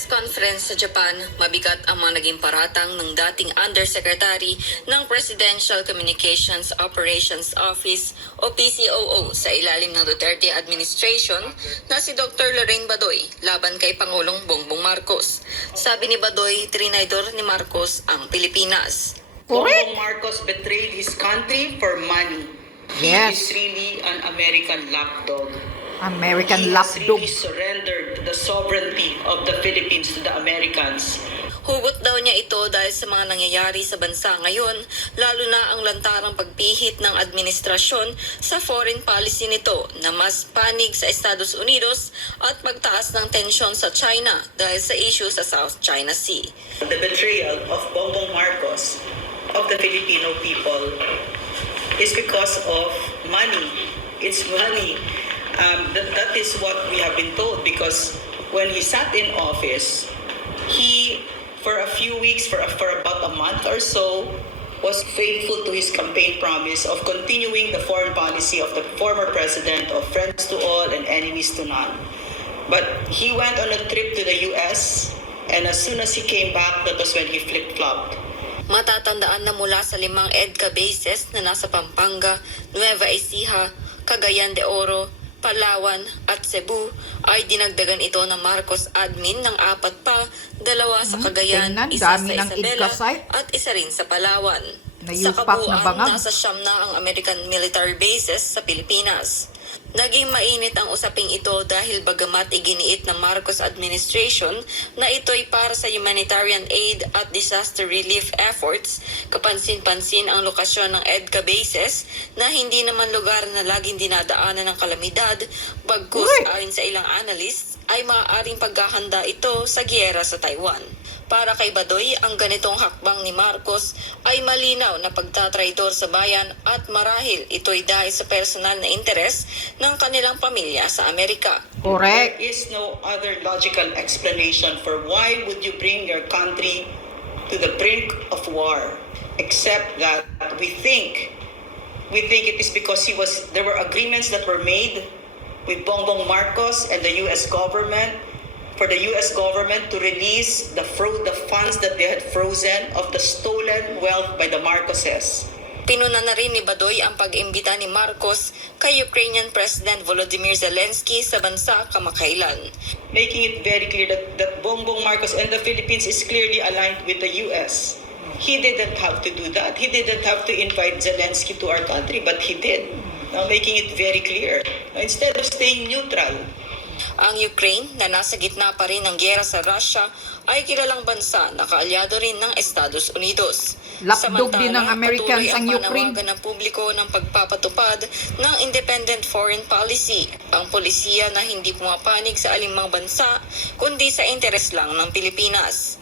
press conference sa Japan, mabigat ang mga naging paratang ng dating Undersecretary ng Presidential Communications Operations Office o PCOO sa ilalim ng Duterte administration na si Dr. Lorraine Badoy laban kay Pangulong Bongbong Marcos. Sabi ni Badoy, trinaydor ni Marcos ang Pilipinas. Bongbong Marcos betrayed his country for money. Yes. He is really an American lapdog. American He has lapdog. really surrendered the sovereignty of the Philippines to the Americans. Hugot daw niya ito dahil sa mga nangyayari sa bansa ngayon, lalo na ang lantarang pagpihit ng administrasyon sa foreign policy nito na mas panig sa Estados Unidos at pagtaas ng tensyon sa China dahil sa issue sa South China Sea. The betrayal of Bongbong Marcos of the Filipino people is because of money. It's money. That is what we have been told, because when he sat in office, he, for a few weeks, for about a month or so, was faithful to his campaign promise of continuing the foreign policy of the former president of friends to all and enemies to none. But he went on a trip to the US, and as soon as he came back, that was when he flip-flopped. Matatandaan na mula sa 5 EDCA bases na nasa Pampanga, Nueva Ecija, Cagayan de Oro, Palawan at Cebu ay dinagdagan ito ng Marcos admin ng 4 pa, 2 sa Cagayan, tingnan, isa sa dami ng Isabela EDCA site. at isa rin sa Palawan. Sa Nayupak na kabuuan, bangag. nasa 9 na ang American military bases sa Pilipinas. Naging mainit ang usaping ito dahil bagamat iginiit ng Marcos administration na ito'y para sa humanitarian aid at disaster relief efforts, kapansin-pansin ang lokasyon ng EDCA bases na hindi naman lugar na laging dinadaanan ng kalamidad, bagkus ayon sa ilang analysts ay maaaring paghahanda ito sa giyera sa Taiwan. Para kay Badoy, ang ganitong hakbang ni Marcos ay malinaw na pagtatraidor sa bayan at marahil ito'y dahil sa personal na interes ng kanilang pamilya sa Amerika. Correct. There is no other logical explanation for why would you bring your country to the brink of war, except that we think it is because there were agreements that were made with Bongbong Marcos and the US government for the US government to release the funds that they had frozen of the stolen wealth by the Marcoses. Pinuna na rin ni Badoy ang pag-imbita ni Marcos kay Ukrainian President Volodymyr Zelensky sa bansa kamakailan. Making it very clear that Bongbong Marcos and the Philippines is clearly aligned with the US. He didn't have to do that. He didn't have to invite Zelensky to our country, but he did. Now making it very clear. Now, instead of staying neutral, Ang Ukraine, na nasa gitna pa rin ng giyera sa Russia, ay kilalang bansa na kaalyado rin ng Estados Unidos. Lapdog din ng Americans patuloy ang Ukraine. panawagan ng publiko ng pagpapatupad ng independent foreign policy, ang polisiya na hindi pumapanig sa alimang bansa, kundi sa interes lang ng Pilipinas.